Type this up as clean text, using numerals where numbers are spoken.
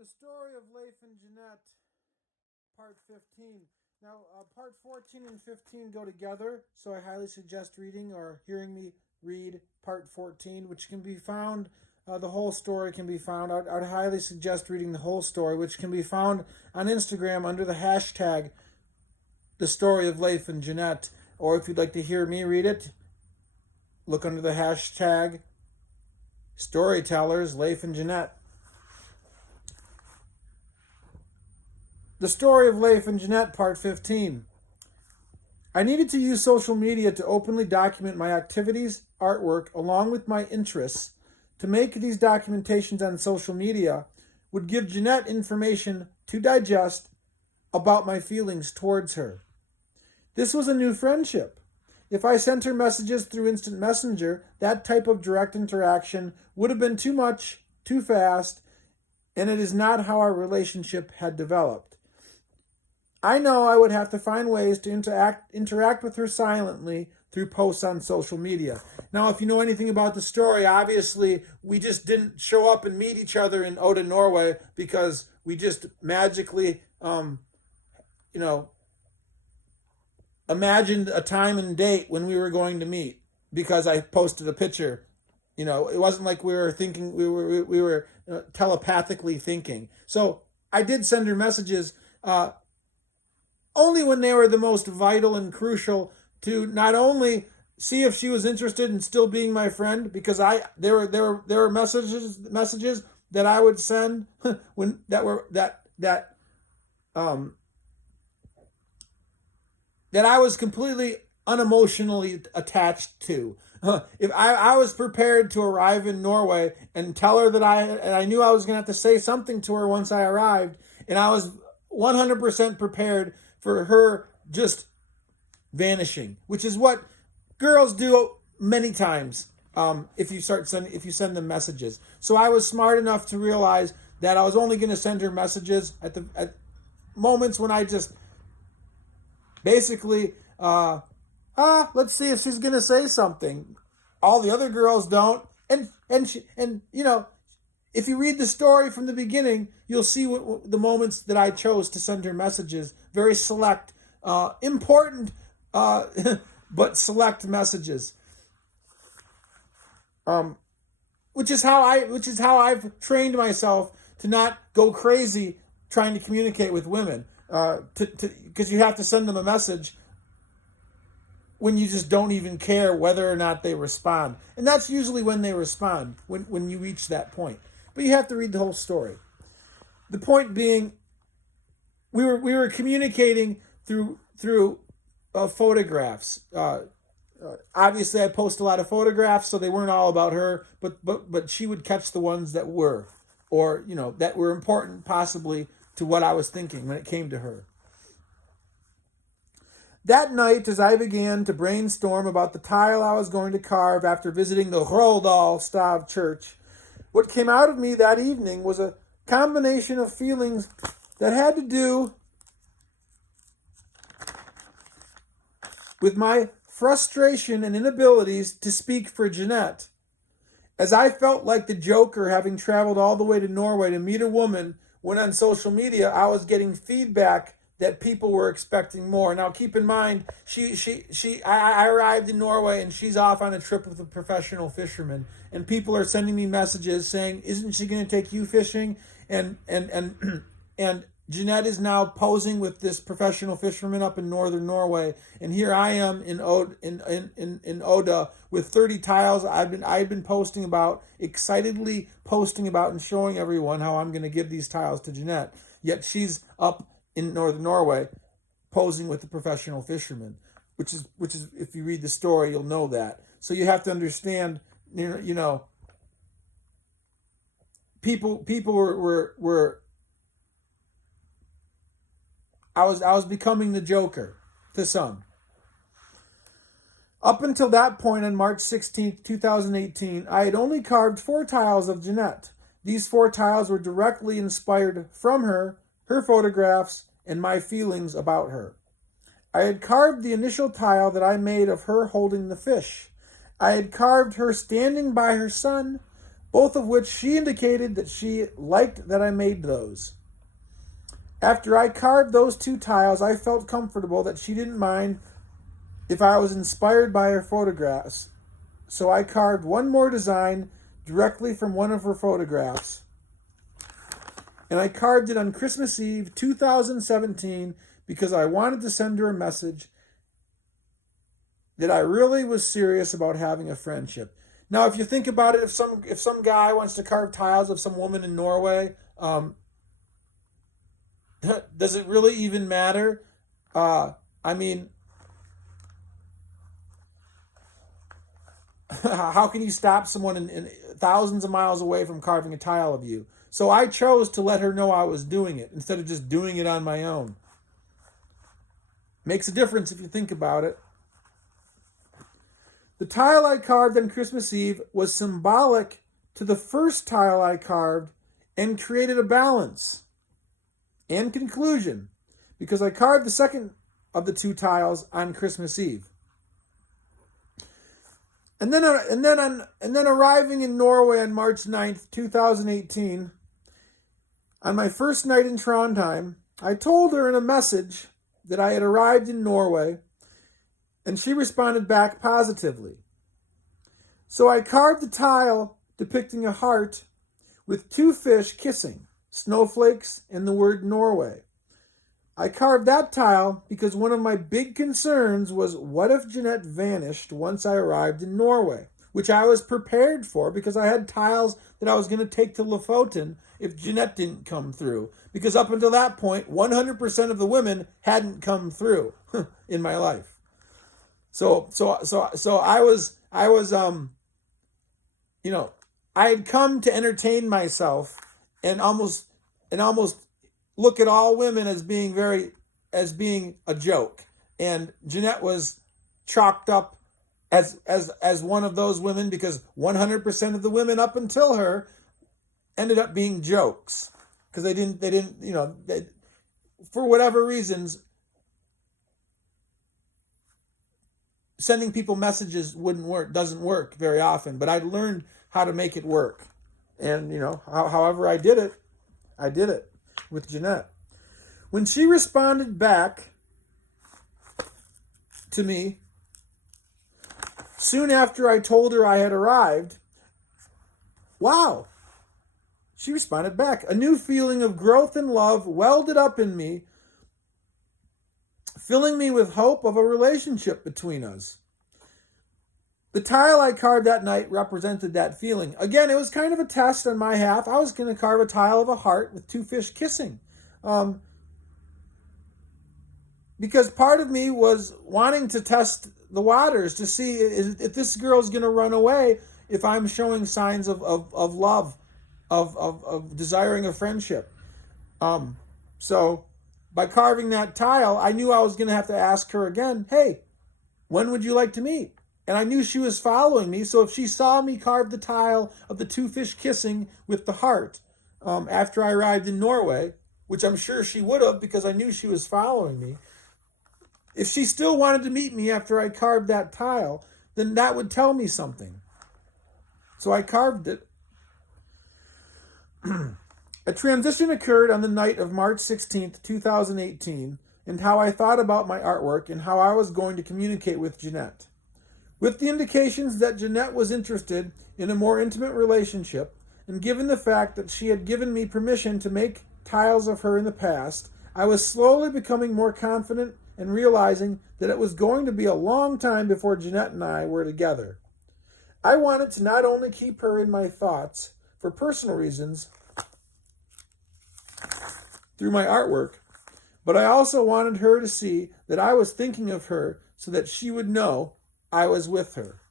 The story of Leif and Jeanett, part 15. Now, part 14 and 15 go together, so I highly suggest reading or hearing me read part 14, which can be found, the whole story can be found. I'd highly suggest reading the whole story, which can be found on Instagram under the hashtag The Story of Leif and Jeanett. Or if you'd like to hear me read it, look under the hashtag Storytellers Leif and Jeanett. The Story of Leif and Jeanett, Part 15. I needed to use social media to openly document my activities, artwork, along with my interests. To make these documentations on social media would give Jeanett information to digest about my feelings towards her. This was a new friendship. If I sent her messages through instant messenger, that type of direct interaction would have been too much, too fast, and it is not how our relationship had developed. I know I would have to find ways to interact with her silently through posts on social media. Now, if you know anything about the story, obviously we just didn't show up and meet each other in Oda, Norway, because we just magically, imagined a time and date when we were going to meet because I posted a picture. It wasn't like we were thinking, we were telepathically thinking. So I did send her messages, only when they were the most vital and crucial to not only see if she was interested in still being my friend, because there were messages that I would send when that I was completely unemotionally attached to. If I was prepared to arrive in Norway and tell her that I knew I was going to have to say something to her once I arrived, and I was 100% prepared for her just vanishing, which is what girls do many times. If you send them messages. So I was smart enough to realize that I was only going to send her messages at moments when I just basically, let's see if she's going to say something. All the other girls don't, and if you read the story from the beginning, you'll see the moments that I chose to send her messages. Very select, important, but select messages. Which is how I've trained myself to not go crazy trying to communicate with women. Because you have to send them a message when you just don't even care whether or not they respond. And that's usually when they respond, when you reach that point. But you have to read the whole story. The point being, we were communicating through photographs. Obviously, I post a lot of photographs, so they weren't all about her, but she would catch the ones that were, or that were important possibly to what I was thinking when it came to her. That night, as I began to brainstorm about the tile I was going to carve after visiting the Roldal Stav Church, what came out of me that evening was a combination of feelings that had to do with my frustration and inabilities to speak for Jeanett, as I felt like the Joker having traveled all the way to Norway to meet a woman when on social media I was getting feedback that people were expecting more. Now keep in mind, I arrived in Norway and she's off on a trip with a professional fisherman, and people are sending me messages saying, "Isn't she going to take you fishing?" And Jeanett is now posing with this professional fisherman up in northern Norway, and here I am in Oda with 30 tiles I've been posting about, excitedly posting about and showing everyone how I'm going to give these tiles to Jeanett. Yet she's up in northern Norway posing with the professional fisherman, which is if you read the story you'll know that. So you have to understand, people were I was becoming the Joker to some. Up until that point on March 16th, 2018, I had only carved 4 tiles of Jeanett. These 4 tiles were directly inspired from her photographs, and my feelings about her. I had carved the initial tile that I made of her holding the fish. I had carved her standing by her son, both of which she indicated that she liked that I made those. After I carved those 2 tiles, I felt comfortable that she didn't mind if I was inspired by her photographs. So I carved one more design directly from one of her photographs. And I carved it on Christmas Eve 2017 because I wanted to send her a message that I really was serious about having a friendship. Now, if you think about it, if some guy wants to carve tiles of some woman in Norway, does it really even matter? I mean, how can you stop someone in thousands of miles away from carving a tile of you? So I chose to let her know I was doing it instead of just doing it on my own. Makes a difference if you think about it. The tile I carved on Christmas Eve was symbolic to the first tile I carved and created a balance and conclusion because I carved the second of the 2 tiles on Christmas Eve. And then arriving in Norway on March 9th, 2018, on my first night in Trondheim, I told her in a message that I had arrived in Norway, and she responded back positively. So I carved a tile depicting a heart with 2 fish kissing, snowflakes, and the word Norway. I carved that tile because one of my big concerns was what if Jeanett vanished once I arrived in Norway, which I was prepared for because I had tiles that I was going to take to Lofoten if Jeanett didn't come through. Because up until that point, 100% of the women hadn't come through in my life. So I was I had come to entertain myself and almost look at all women as being a joke. And Jeanett was chalked up as one of those women because 100% of the women up until her ended up being jokes because they didn't for whatever reasons, sending people messages doesn't work very often, but I learned how to make it work. And however I did it with Jeanett. When she responded back to me soon after I told her I had arrived, wow, she responded back. A new feeling of growth and love welded up in me, filling me with hope of a relationship between us. The tile I carved that night represented that feeling. Again, it was kind of a test on my half. I was going to carve a tile of a heart with 2 fish kissing. Because part of me was wanting to test the waters to see if this girl's going to run away if I'm showing signs of love, of desiring a friendship. So by carving that tile, I knew I was going to have to ask her again, hey, when would you like to meet? And I knew she was following me, so if she saw me carve the tile of the 2 fish kissing with the heart after I arrived in Norway, which I'm sure she would have because I knew she was following me, if she still wanted to meet me after I carved that tile, then that would tell me something. So I carved it. A transition occurred on the night of March 16th, 2018, and how I thought about my artwork and how I was going to communicate with Jeanett. With the indications that Jeanett was interested in a more intimate relationship, and given the fact that she had given me permission to make tiles of her in the past, I was slowly becoming more confident and realizing that it was going to be a long time before Jeanett and I were together. I wanted to not only keep her in my thoughts for personal reasons through my artwork, but I also wanted her to see that I was thinking of her so that she would know I was with her.